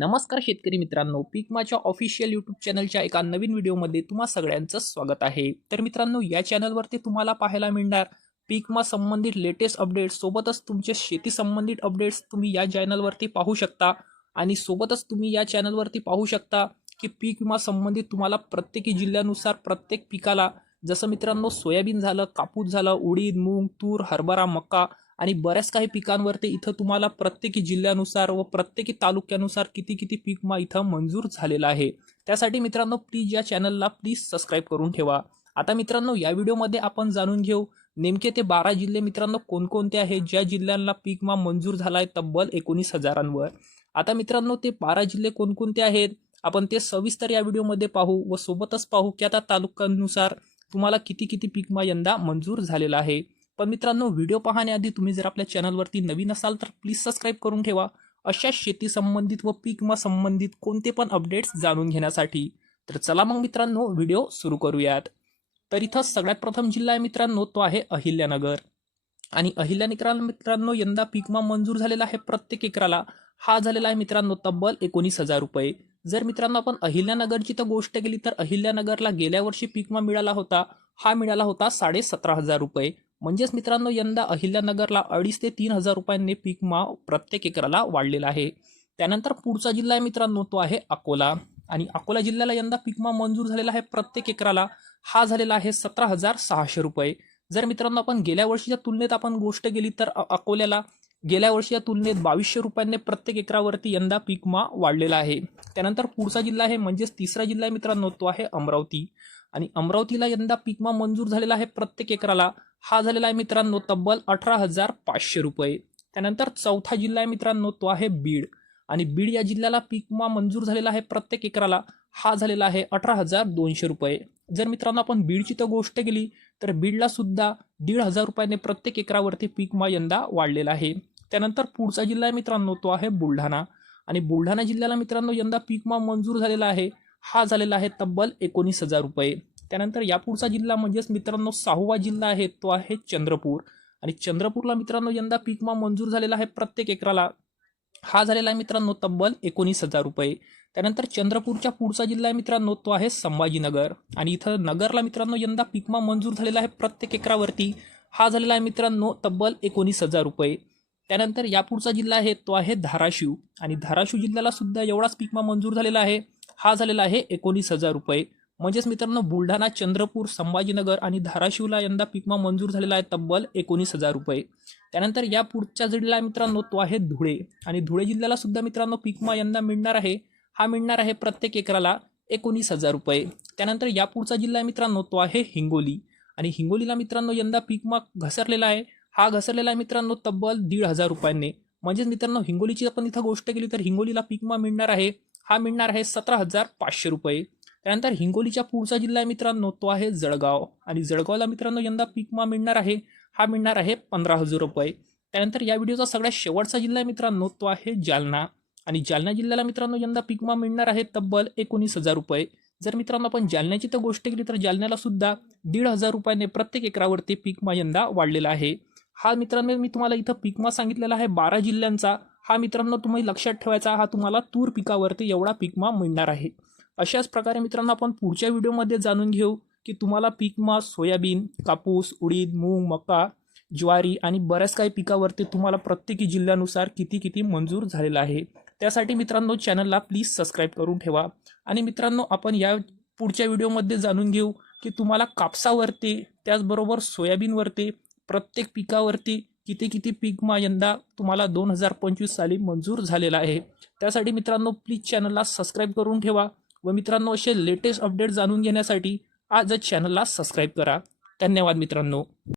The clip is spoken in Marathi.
नमस्कार शेतकरी मित्रांनो, पीक माझ्या ऑफिशियल यूट्यूब चॅनलच्या एका नवीन व्हिडिओमध्ये तुम्हा सगळ्यांचं स्वागत आहे. तर मित्रांनो, या चॅनलवरती तुम्हाला पाहायला मिळणार पीक विमा संबंधित लेटेस्ट अपडेट्स सोबतच तुमचे शेती संबंधित अपडेट्स तुम्ही या चॅनलवरती पाहू शकता. आणि सोबतच तुम्ही या चॅनलवरती पाहू शकता की पीक विमा संबंधित तुम्हाला प्रत्येकी जिल्ह्यानुसार प्रत्येक पिकाला, जसं मित्रांनो सोयाबीन झालं, कापूस झालं, उडीद, मूग, तूर, हरभरा, मका आणि बऱ्याच काही पिकांवरती इथं तुम्हाला प्रत्येकी जिल्ह्यानुसार व प्रत्येकी तालुक्यानुसार किती किती पीक विमा इथं मंजूर झालेला आहे. त्यासाठी मित्रांनो प्लीज या चॅनलला सबस्क्राईब करून ठेवा. आता मित्रांनो, या व्हिडिओमध्ये आपण जाणून घेऊ नेमके ते 12 जिल्हे मित्रांनो कोणकोणते आहेत ज्या जिल्ह्यांना पीक विमा मंजूर झाला आहे तब्बल 19,000वर. आता मित्रांनो, ते 12 जिल्हे कोणकोणते आहेत आपण ते सविस्तर या व्हिडिओमध्ये पाहू व सोबतच पाहू की आता तालुक्यानुसार तुम्हाला किती किती पीक विमा यंदा मंजूर झालेला आहे. पण मित्रांनो, व्हिडिओ पाहण्याआधी तुम्ही जर आपल्या चॅनलवरती नवीन असाल तर प्लीज सबस्क्राईब करून ठेवा अशा शेती संबंधित व पीक विमा संबंधित कोणते पण अपडेट्स जाणून घेण्यासाठी. तर चला मग मित्रांनो, व्हिडिओ सुरू करूयात. तर इथं सगळ्यात प्रथम जिल्हा आहे मित्रांनो, तो आहे अहिल्यानगर. आणि अहिल्यानगराला मित्रांनो यंदा पीक विमा मंजूर झालेला आहे प्रत्येक एकराला. हा झालेला आहे मित्रांनो तब्बल 19,000 रुपये. जर मित्रांनो आपण अहिल्यानगरची तर गोष्ट केली तर अहिल्यानगरला गेल्या वर्षी पीक विमा मिळाला होता, हा मिळाला होता 17,500 रुपये. म्हणजेच मित्रांनो यंदा अहिल्यानगरला 2,500 ते 3,000 रुपयांनी पीक विमा प्रत्येक एकराला वाढलेला आहे. त्यानंतर पुढचा जिल्हा आहे मित्रांनो, तो आहे अकोला. आणि अकोला जिल्ह्याला यंदा पीक विमा मंजूर झालेला आहे प्रत्येक एकराला. हा झालेला आहे 17,600 रुपये. जर मित्रांनो आपण गेल्या वर्षीच्या तुलनेत आपण गोष्ट केली तर अकोल्याला गेल्या वर्षीच्या तुलनेत 2,200 रुपयांनी प्रत्येक एकरावरती यंदा पीक विमा वाढलेला आहे. त्यानंतर पुढचा जिल्हा आहे म्हणजेच तिसरा जिल्हा आहे मित्रांनो, तो आहे अमरावती. आणि अमरावतीला यंदा पीक विमा मंजूर झालेला आहे प्रत्येक एकराला. हा झालेला आहे मित्रांनो तब्बल 18,500 रुपये. त्यानंतर चौथा जिल्हा आहे मित्रांनो, तो आहे बीड. आणि बीड या जिल्ह्याला पीक विमा मंजूर झालेला आहे प्रत्येक एकराला. हा झालेला आहे 18,200 रुपये. जर मित्रांनो आपण बीडची तर गोष्ट केली तर बीडला सुद्धा 1,500 रुपयाने प्रत्येक एकरावरती पीक विमा यंदा वाढलेला आहे. त्यानंतर पुढचा जिल्हा आहे मित्रांनो, तो आहे बुलढाणा. आणि बुलढाणा जिल्ह्याला मित्रांनो यंदा पीक विमा मंजूर झालेला आहे. हा झालेला आहे तब्बल 19,000 रुपये. त्यानंतर या पुढचा जिल्हा म्हणजेच मित्रांनो 6वा जिल्हा आहे, तो आहे चंद्रपूर. आणि चंद्रपूरला मित्रांनो यंदा पीक विमा मंजूर झालेला आहे प्रत्येक एकराला. हा झालेला आहे मित्रांनो तब्बल 19,000 रुपये. त्यानंतर चंद्रपूरच्या पुढचा जिल्हा आहे मित्रांनो, तो आहे संभाजीनगर. आणि इथं नगरला मित्रांनो यंदा पीक विमा मंजूर झालेला आहे प्रत्येक एकरावरती. हा झालेला आहे मित्रांनो तब्बल 19,000 रुपये. त्यानंतर या पुढचा जिल्हा आहे, तो आहे धाराशिव. आणि धाराशिव जिल्ह्याला सुद्धा एवढाच पीक विमा मंजूर झालेला आहे. हा झालेला आहे 19,000 रुपये. म्हणजेच मित्रांनो बुलढाणा, चंद्रपूर, संभाजीनगर आणि धाराशिवला यंदा पीक विमा मंजूर झालेला आहे तब्बल 19,000 रुपये. त्यानंतर या पुढचा जिल्हा मित्रांनो, तो आहे धुळे. आणि धुळे जिल्ह्याला सुद्धा मित्रांनो पीक विमा यंदा मिळणार आहे. हा मिळणार आहे प्रत्येक एकराला 19,000 रुपये. त्यानंतर या पुढचा जिल्हा मित्रांनो, तो आहे हिंगोली. आणि हिंगोलीला मित्रांनो यंदा पीक विमा घसरलेला आहे. हा घसरलेला आहे मित्रांनो तब्बल 1,500 रुपयांनी. म्हणजेच मित्रांनो हिंगोलीची आपण इथं गोष्ट केली तर हिंगोलीला पीक विमा मिळणार आहे. हा मिळणार आहे 17,500 रुपये. त्यानंतर हिंगोलीच्या पुढचा जिल्हा आहे मित्रांनो, तो आहे जळगाव. आणि जळगावला मित्रांनो यंदा पीक विमा मिळणार आहे. हा मिळणार आहे 15,000 रुपये. त्यानंतर या व्हिडिओचा सगळ्यात शेवटचा जिल्हा आहे मित्रांनो, तो आहे जालना. आणि जालना जिल्ह्याला मित्रांनो यंदा पीक विमा मिळणार आहे तब्बल 19,000 रुपये. जर मित्रांनो आपण जालन्याची तर गोष्ट केली तर जालन्याला सुद्धा 1,500 रुपयाने प्रत्येक एकरावरती पीक विमा यंदा वाढलेला आहे. हा मित्रांनो मी तुम्हाला इथं पीक विमा सांगितलेला आहे 12 जिल्ह्यांचा. हा मित्रांनो तुम्ही लक्षात ठेवायचा, हा तुम्हाला तूर पिकावरती एवढा पीक विमा मिळणार आहे. अशाच प्रकारे मित्रांनो आपण पुढच्या व्हिडिओमध्ये जाणून घेऊ की तुम्हाला पीक विमा सोयाबीन, कापूस, उडीद, मूग, मका, ज्वारी आणि बऱ्याच काही पिकावरती तुम्हाला प्रत्येकी जिल्ह्यानुसार किती किती मंजूर झालेला आहे. त्यासाठी मित्रांनो चॅनलला प्लीज सबस्क्राईब करून ठेवा. आणि मित्रांनो आपण या पुढच्या व्हिडिओमध्ये जाणून घेऊ की तुम्हाला कापसावरती त्याचबरोबर सोयाबीनवरती प्रत्येक पिकावरती किती किती पीक विमा यंदा तुम्हाला 2025 साली मंजूर झालेला आहे. त्यासाठी मित्रांनो प्लीज चॅनलला सबस्क्राईब करून ठेवा. व मित्रांनो असे लेटेस्ट अपडेट जाणून घेण्यासाठी आजच चॅनलला सबस्क्राईब करा. धन्यवाद मित्रांनो.